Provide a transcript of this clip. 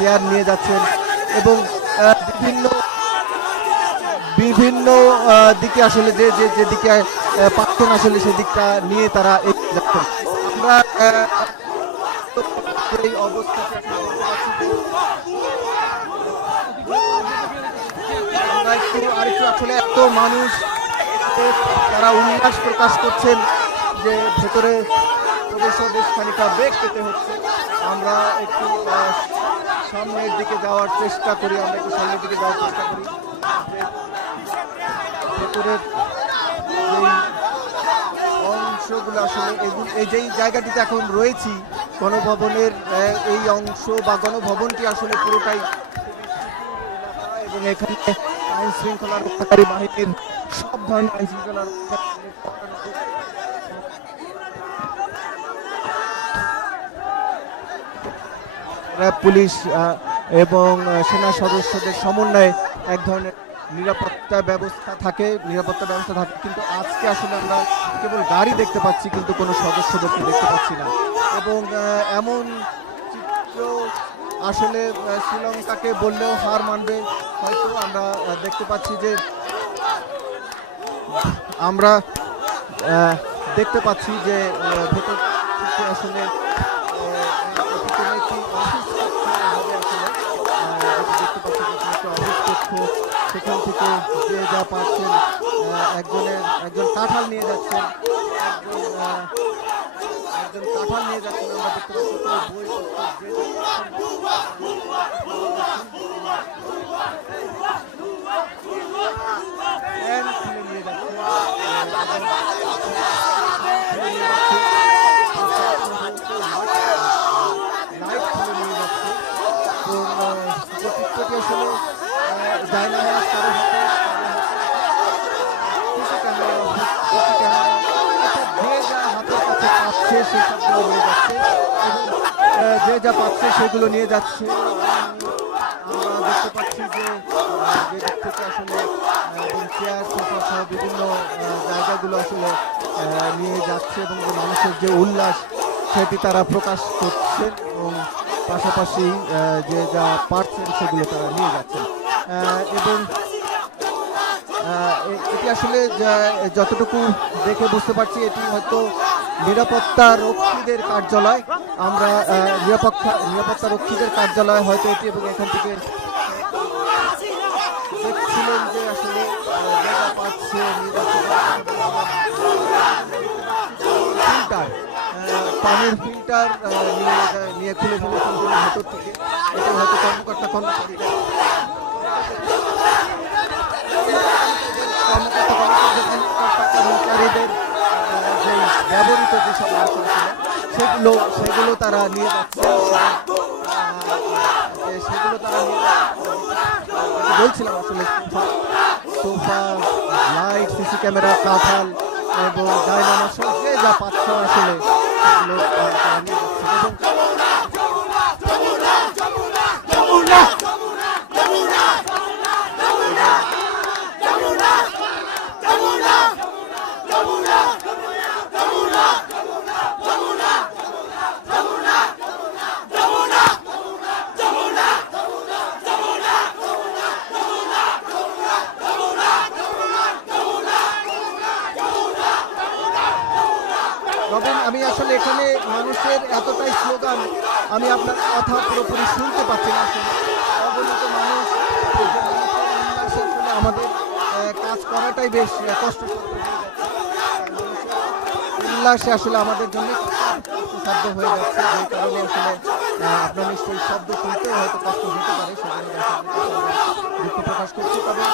Chair নিয়ে যাচ্ছেন এবং বিভিন্ন বিভিন্ন দিকে আসলে যে যে যেদিকে পাচ্ছেন আসলে সেদিকটা নিয়ে তারা এগিয়ে যাচ্ছেন। আমরা এই অবস্থাতে আমরা আরেকটু আসলে এত মানুষ তারা উল্লাস প্রকাশ করছেন যে ভেতরে প্রবেশও বেশ খানিকটা বেগ পেতে হচ্ছে। আমরা একটু সামনের দিকে যাওয়ার চেষ্টা করি, আমরা একটু সামনের দিকে যাওয়ার চেষ্টা করি। ভেতরের যেই অংশগুলো আসলে এই যেই জায়গাটিতে এখন রয়েছি গণভবনের এই অংশ বা গণভবনটি আসলে পুরোটাই এবং এখানে আইন শৃঙ্খলা রক্ষাকারী বাহিনীর সব ধরনের আইন শৃঙ্খলা র্যাব পুলিশ এবং সেনা সদস্যদের সমন্বয়ে এক ধরনের নিরাপত্তা ব্যবস্থা থাকে কিন্তু আজকে আসলে আমরা কেবল গাড়ি দেখতে পাচ্ছি কিন্তু কোনো সদস্যদেরকে দেখতে পাচ্ছি না এবং এমন চিত্র আসলে শ্রীলঙ্কাকে বললেও হার মানবে হয়তো। আমরা দেখতে পাচ্ছি যে ভেতর থেকে আসলে সেখান থেকে যে যা পাচ্ছেন একজন কাঁঠাল নিয়ে যাচ্ছেন আমরা দেখতে পাচ্ছি বই খুলে নিয়ে যাচ্ছে আসলে ডাইনামিক কারো হাতে যে যা পাচ্ছে সেগুলো নিয়ে যাচ্ছে। আমরা দেখতে পাচ্ছি যে দিক থেকে আসলে চেয়ার সোফা সহ বিভিন্ন জায়গাগুলো আসলে নিয়ে যাচ্ছে এবং মানুষের যে উল্লাস সেটি তারা প্রকাশ করছেন এবং পাশাপাশি যে যা পারছেন সেগুলো তারা নিয়ে যাচ্ছেন এবং এটি আসলে যতটুকু দেখে বুঝতে পারছি এটি হয়তো নিরাপত্তা রক্ষীদের কার্যালয়। আমরা নিরাপত্তা রক্ষীদের কার্যালয় হয়তো এটি এবং এখান থেকে দেখছিলেন যে আসলে জায়গা পাচ্ছে পানির ফিল্টার নিয়ে খুলে ফেলেছেন ভেতর থেকে। এটি হয়তো কর্মকর্তাদের কর্মচারীদের যে ব্যবহৃত যেসব সেগুলো তারা নিয়ে যাচ্ছে বলছিলাম আসলে সোফা, লাইট, সিসি ক্যামেরা, কাঁঠাল এবং ডায়নামাস যে যা পাচ্ছ আসলে সেগুলো তারা নিয়ে যাচ্ছে আমি আসলে এখানে মানুষের এতটাই স্লোগান আমি আপনার কথা পুরোপুরি শুনতে পাচ্ছি না। আসলে অগণিত মানুষ আমাদের কাজ করাটাই বেশ কষ্টসাধ্য হয়ে যাচ্ছে। উল্লাসে আসলে আমাদের জন্য কষ্টসাধ্য হয়ে যাচ্ছে, যে কারণে আসলে আপনার নিশ্চয়ই শব্দ শুনতেও হয়তো কষ্ট হতে পারে, সেজন্য দুঃখ প্রকাশ করছি। তবে